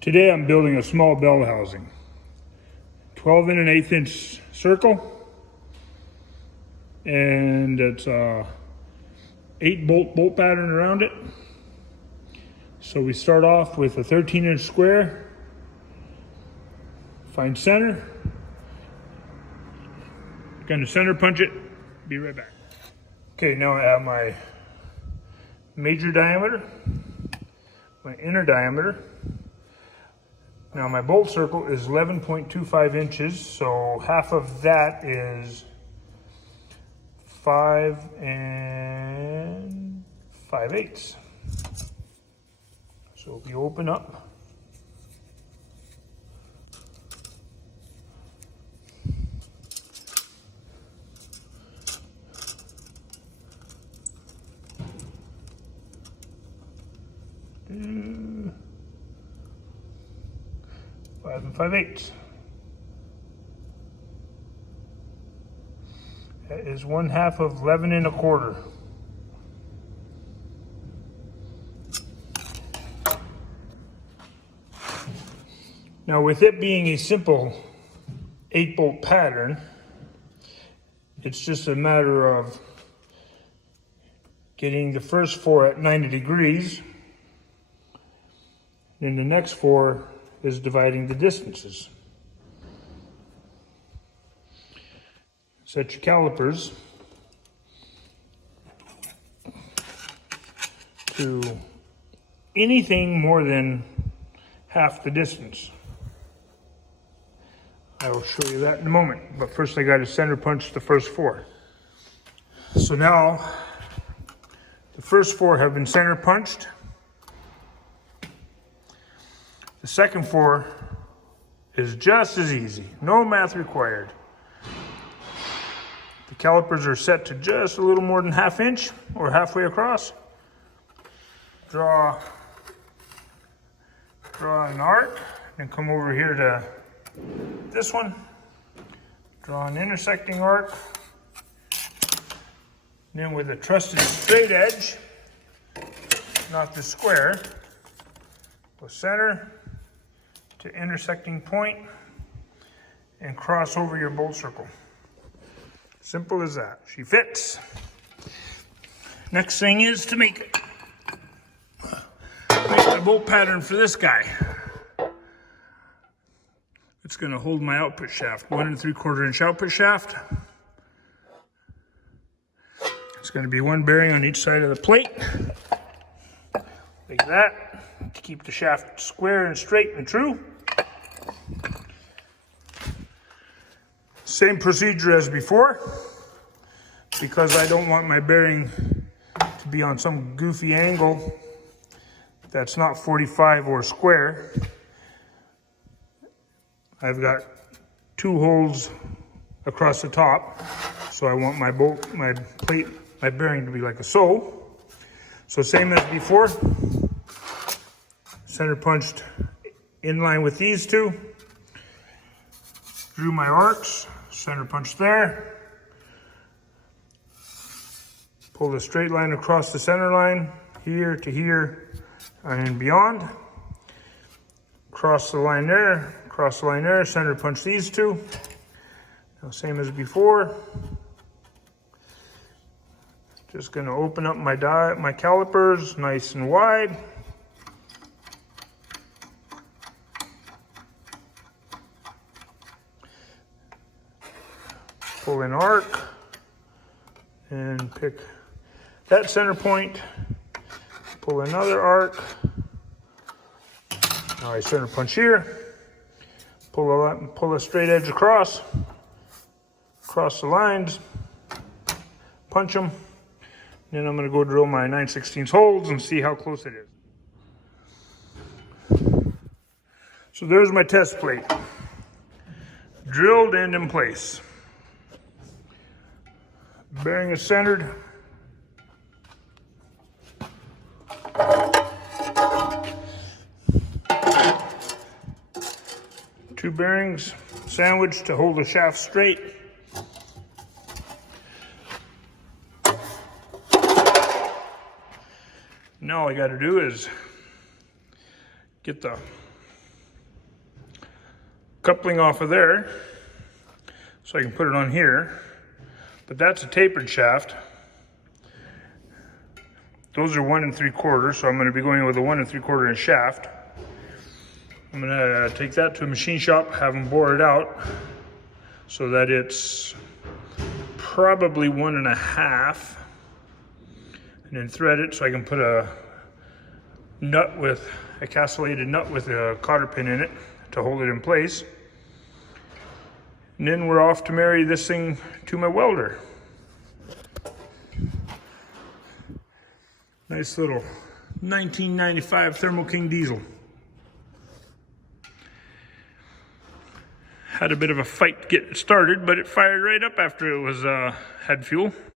Today I'm building a small bell housing. 12 and an 1/8 inch circle, and it's a 8-bolt pattern around it. So we start off with a 13-inch square, find center, gonna center punch it, be right back. Okay, now I have my major diameter, my inner diameter. Now my bolt circle is 11.25 inches, so half of that is 5 5/8. So if you open up, uh, 5 5/8. That is 1/2 of 11 1/4. Now, with it being a simple 8-bolt pattern, it's just a matter of getting the first 4 at 90 degrees. Then the next 4 is dividing the distances. Set your calipers to anything more than half the distance. I will show you that in a moment, but first I got to center punch the first 4. So now the first 4 have been center punched. The second 4 is just as easy, no math required. The calipers are set to just a little more than 1/2 inch or halfway across. Draw an arc and come over here to this one. Draw an intersecting arc. Then with a trusted straight edge, not the square, go center to intersecting point and cross over your bolt circle. Simple as that. She fits. Next thing is to make a bolt pattern for this guy. It's going to hold my output shaft, 1 3/4 inch output shaft. It's going to be 1 bearing on each side of the plate, like that, to keep the shaft square and straight and true. Same procedure as before, because I don't want my bearing to be on some goofy angle that's not 45 or square. I've got 2 holes across the top, so I want my plate, my bearing to be like so. So same as before, center punched in line with these 2, drew my arcs, center punch there, pull the straight line across the center line, here to here and beyond, cross the line there, cross the line there, center punch these 2. Now same as before. Just going to open up my calipers nice and wide. Pull an arc and pick that center point. Pull another arc. Now I center punch here. Pull a straight edge across the lines, punch them. Then I'm going to go drill my 9/16 holes and see how close it is. So there's my test plate, drilled and in place. Bearing is centered. Two bearings sandwiched to hold the shaft straight. Now all I got to do is get the coupling off of there so I can put it on here. But that's a tapered shaft. Those are 1 3/4, so I'm going to be going with a 1 3/4 inch shaft. I'm going to take that to a machine shop, have them bore it out so that it's probably 1 1/2, and then thread it so I can put a nut with a castellated nut with a cotter pin in it to hold it in place. And then we're off to marry this thing to my welder. Nice little 1995 Thermo King diesel. Had a bit of a fight to get it started, but it fired right up after it was had fuel.